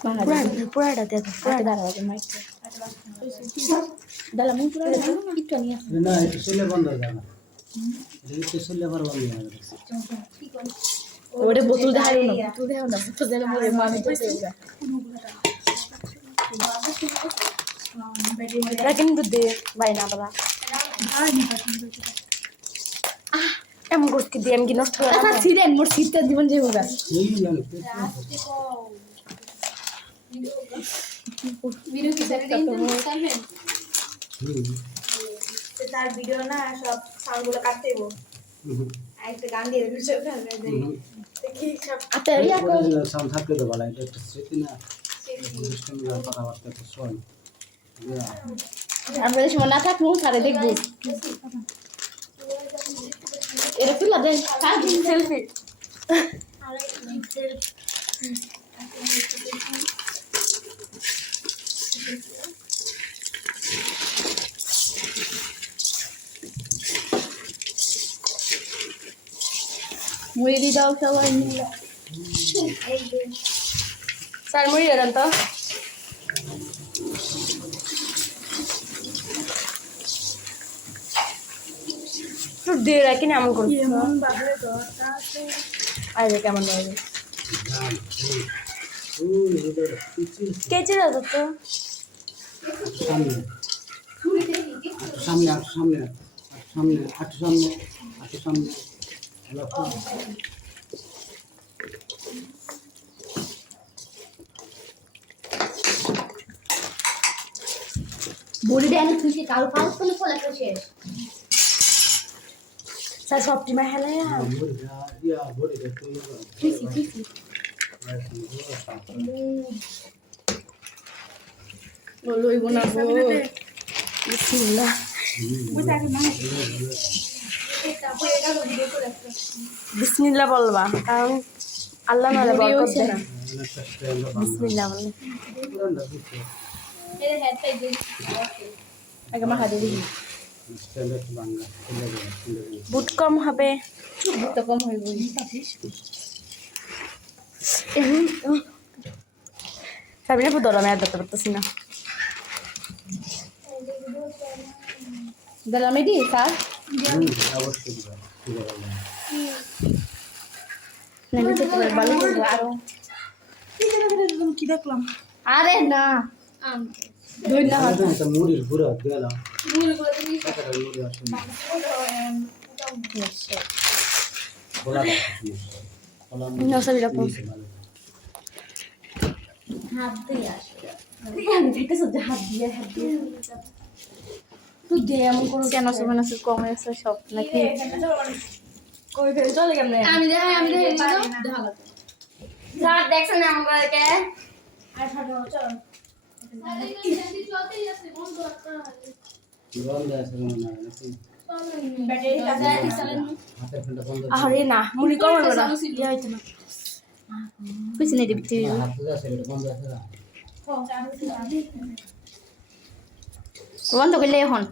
পুরা- পুরাটা দেখো পুরাটা দালা মুখ পুরা একটু নিয়ে না শুলে বন্ধ যাবে শুলে আবার বন্ধ হয়ে বোতল দেখাল না বোতল বোতল মরে দে ভাই না বাবা এমন করতে দিয়ে আমি কি নষ্ট করে আচ্ছা ছিলেন মোর শীতটা জীবন যে হোক তার ভিডিও না সব সাউন্ডগুলো কাটতে দেবো হুম একটা গান দিয়ে দেবো সব দেখি সব। আচ্ছা ইয়া কর original sound থাকলে তো এটা স্মৃতি না। কথাবার্তা শোন। আমরা সময় না থাকব সারে দেখব। এটা তুলা দেন সেলফি মুড়ি দাও সবাই স্যার মুড়ি দেন তো। একটু দিয়ে রাখি না এমন আছে। আরে কেমন লাগে? গান ওই কেচে দাও তো। সামনে। আটু সামনে আটু সামনে আটু সামনে আটু সামনে। আটু সামনে হলো খুব বড়িটা এনে তুই কাল পাল ফলে ফলে শেষ স্যার সবটি মা হেলে মুরগা ইয়া বড়ি রে তুই কিসি কিসি লইব না গো বিসমিল্লাহ বিসমিল্লাহ বলবা কারণ আল্লাহ নালে বরকত দেয় বিসমিল্লাহ বলে আগে মা হাতে দিবি বুট কম হবে। বুট কম হইব সাবিনা পুরো দরমে আর ধরতে পারতেছি না। দলামে দি স্যার? আরে না। ধন্যবাদ। মুড়ির ঘুরা গেলাম মুড়ি হাত দিয়ে হাত দিয়ে হাত দিয়ে? তুই এমন কোনো কেন সবে না কম আছে সব নাকি? কই চলে কেমনে? আমি আমি দেখাই স্যার দেখছেন না আর ফাটো চল। আরে না মুড়ি কম হবে না। ইয়া হইতো দিবি বন্ধ আছে না বন্ধ করলে এখন।